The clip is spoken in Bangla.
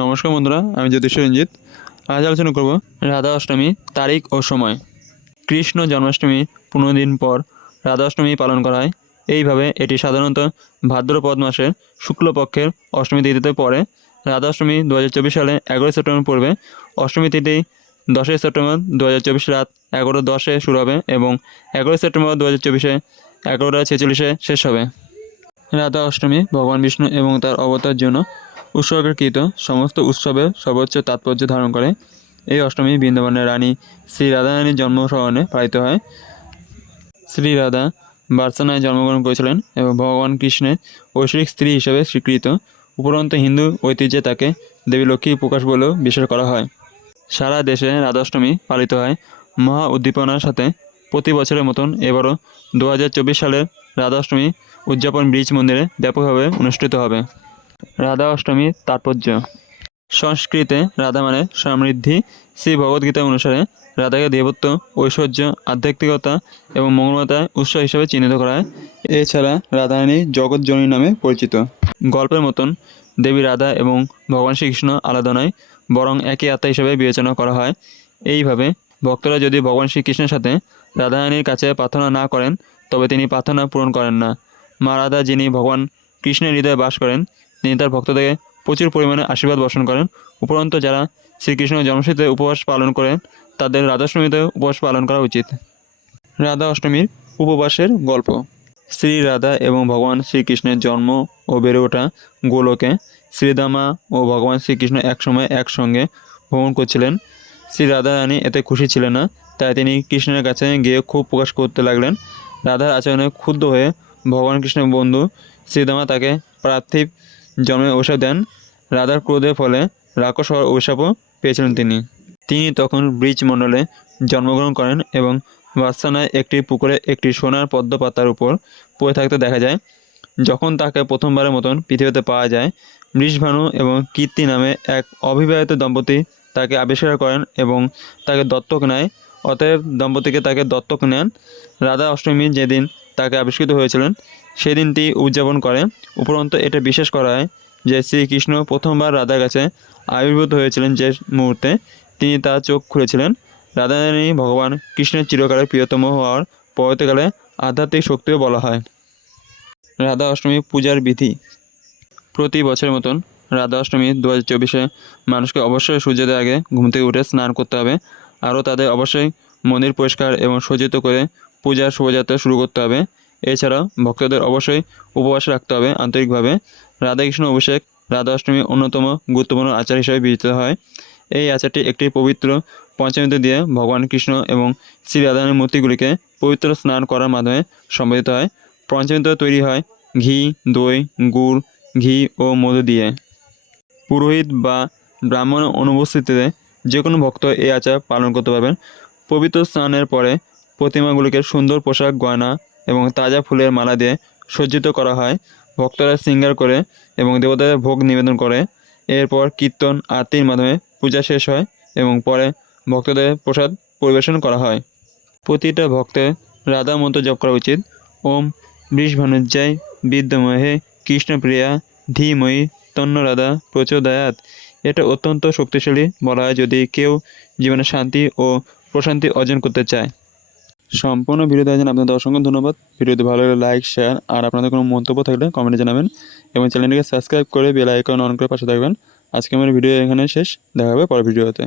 নমস্কার বন্ধুরা, আমি জ্যোতিষ রঞ্জিত। আজ আলোচনা করব রাধা অষ্টমী তারিখ ও সময়। কৃষ্ণ জন্মাষ্টমী 15 দিন পর রাধা অষ্টমী পালন করা হয়। এইভাবে এটি সাধারণত ভাদ্রপদ মাসের শুক্লপক্ষের অষ্টমী তিথিতে পড়ে। রাধা অষ্টমী 2024 সালে 11 সেপ্টেম্বর পড়বে। অষ্টমী তিথি 10 সেপ্টেম্বর 2024 রাত 11:10-এ শুরু হবে এবং 11 সেপ্টেম্বর 2024 11:46-এ শেষ হবে। রাধা অষ্টমী ভগবান বিষ্ণু এবং তার অবতার জন্য উৎসর্গকৃত সমস্ত উৎসবের সর্বোচ্চ তাৎপর্য ধারণ করে। এই অষ্টমী বৃন্দাবনের রানী শ্রী রাধারানীর জন্ম স্মরণে পালিত হয়। শ্রী রাধা বার্সানায় জন্মগ্রহণ করেছিলেন এবং ভগবান কৃষ্ণের ঐশ্বরিক স্ত্রী হিসেবে স্বীকৃত। উপরন্তু হিন্দু ঐতিহ্যে তাকে দেবী লক্ষ্মীর প্রকাশ বলেও বিশ্বাস করা হয়। সারা দেশে রাধাষ্টমী পালিত হয় মহা উদ্দীপনার সাথে। প্রতি বছরের মতন এবারও 2024 সালের রাধাষ্টমী উদযাপন ব্রিজ মন্দিরে ব্যাপকভাবে অনুষ্ঠিত হবে। রাধা অষ্টমীর তাৎপর্য। সংস্কৃতে রাধা মানে সমৃদ্ধি। শ্রী ভগবদ্গীতা অনুসারে রাধাকে দেবত্ব, ঐশ্বর্য, আধ্যাত্মিকতা এবং মঙ্গলমতায় উৎস হিসেবে চিহ্নিত করা হয়। এছাড়া রাধারানী জগৎজননী নামে পরিচিত। গল্পের মতন দেবী রাধা এবং ভগবান শ্রীকৃষ্ণ আলাদা নয়, বরং একই আত্মা হিসেবে বিবেচনা করা হয়। এইভাবে ভক্তরা যদি ভগবান শ্রীকৃষ্ণের সাথে রাধারানীর কাছে প্রার্থনা না করেন তবে তিনি প্রার্থনা পূরণ করেন না। মা রাধা, যিনি ভগবান কৃষ্ণের হৃদয়ে বাস করেন, তিনি তার ভক্তদেরকে প্রচুর পরিমাণে আশীর্বাদ বর্ষণ করেন। উপরন্তু যারা শ্রীকৃষ্ণ জন্মাষ্টমীতে উপবাস পালন করেন তাদের রাধাষ্টমীতে উপবাস পালন করা উচিত। রাধা অষ্টমীর উপবাসের গল্প। শ্রী রাধা এবং ভগবান শ্রীকৃষ্ণের জন্ম ও বেড়ে ওঠা গোলকে। শ্রীদামা ও ভগবান শ্রীকৃষ্ণ একসময় একসঙ্গে ভ্রমণ করছিলেন। শ্রী রাধা রানী এতে খুশি ছিলেন না, তাই তিনি কৃষ্ণের কাছে গিয়ে খুব প্রকাশ করতে লাগলেন। রাধার আচরণে ক্ষুব্ধ হয়ে ভগবান কৃষ্ণের বন্ধু শ্রীদামা তাকে পার্থিব জন্মের অভিশাপ দেন। রাধার ক্রোধের ফলে রাক্ষস হওয়ার অভিশাপও পেয়েছিলেন তিনি তখন ব্রিজ মণ্ডলে জন্মগ্রহণ করেন এবং বার্সানায় একটি পুকুরে একটি সোনার পদ্ম পাতার উপর পড়ে থাকতে দেখা যায়। যখন তাকে প্রথমবারের মতন পৃথিবীতে পাওয়া যায়, বৃষভানু এবং কীর্তি নামে এক অবিবাহিত দম্পতি তাকে আবিষ্কার করেন এবং তাকে দত্তক নেয়। অতএব দম্পতিকে তাকে দত্তক নেন। রাধা অষ্টমী যেদিন তাকে আবিষ্কৃত হয়েছিলেন সেদিনটি উদযাপন করে। উপরন্তু এটা বিশ্বাস করা হয় যে শ্রীকৃষ্ণ প্রথমবার রাধার কাছে আবির্ভূত হয়েছিলেন যে মুহূর্তে তিনি তার চোখ খুলেছিলেন। রাধারানী ভগবান কৃষ্ণের চিরকালের প্রিয়তম হওয়ার পরবর্তীকালে আধ্যাত্মিক শক্তিও বলা হয়। রাধা অষ্টমী পূজার বিধি। প্রতি বছরের মতন রাধা অষ্টমী 2024-এ মানুষকে অবশ্যই সূর্যোদয়ের আগে ঘুম থেকে উঠে স্নান করতে হবে। আরও তাদের অবশ্যই মন্দির পরিষ্কার এবং সজ্জিত করে পূজার শোভাযাত্রা শুরু করতে হবে। এছাড়াও ভক্তদের অবশ্যই উপবাস রাখতে হবে আন্তরিকভাবে। রাধাকৃষ্ণ অভিষেক রাধা অষ্টমীর অন্যতম গুরুত্বপূর্ণ আচার হিসেবে বিবেচিত হয়। এই আচারটি একটি পবিত্র পঞ্চামৃত দিয়ে ভগবান কৃষ্ণ এবং শ্রী রাধারানীর মূর্তিগুলিকে পবিত্র স্নান করার মাধ্যমে সম্পাদিত হয়। পঞ্চামৃত তৈরি হয় ঘি, দই, গুড়, ঘি ও মধু দিয়ে। পুরোহিত বা ব্রাহ্মণের অনুপস্থিতিতে যে কোনো ভক্ত এই আচার পালন করতে পারবেন। পবিত্র স্নানের পরে প্রতিমাগুলিকে সুন্দর পোশাক, গয়না এবং তাজা ফুলের মালা দিয়ে সজ্জিত করা হয়। ভক্তরা শৃঙ্গার করে এবং দেবতাদের ভোগ নিবেদন করে। এরপর কীর্তন আরতির মাধ্যমে পূজা শেষ হয় এবং পরে ভক্তদের প্রসাদ পরিবেশন করা হয়। প্রতিটা ভক্তের রাধা মন্ত্র জপ করা উচিত। ওম বৃষভানুজ্জায় বিদ্যমহে কৃষ্ণপ্রিয়া ধীময়ি তন্ন রাধা প্রচোদয়াৎ। এটা অত্যন্ত শক্তিশালী বলা হয় যদি কেউ জীবনে শান্তি ও প্রশান্তি অর্জন করতে চায়। সম্পূর্ণ ভিডিও দেখার জন্য আপনাদের অসংখ্য ধন্যবাদ। ভিডিওটি ভালো লাগলে লাইক, শেয়ার আর আপনাদের কোনো মন্তব্য থাকলে কমেন্টে জানাবেন এবং চ্যানেলটিকে সাবস্ক্রাইব করে বেল আইকন অন করে পাশে থাকবেন। আজকে আমার ভিডিও এখানে শেষ। দেখা হবে পরের ভিডিওতে।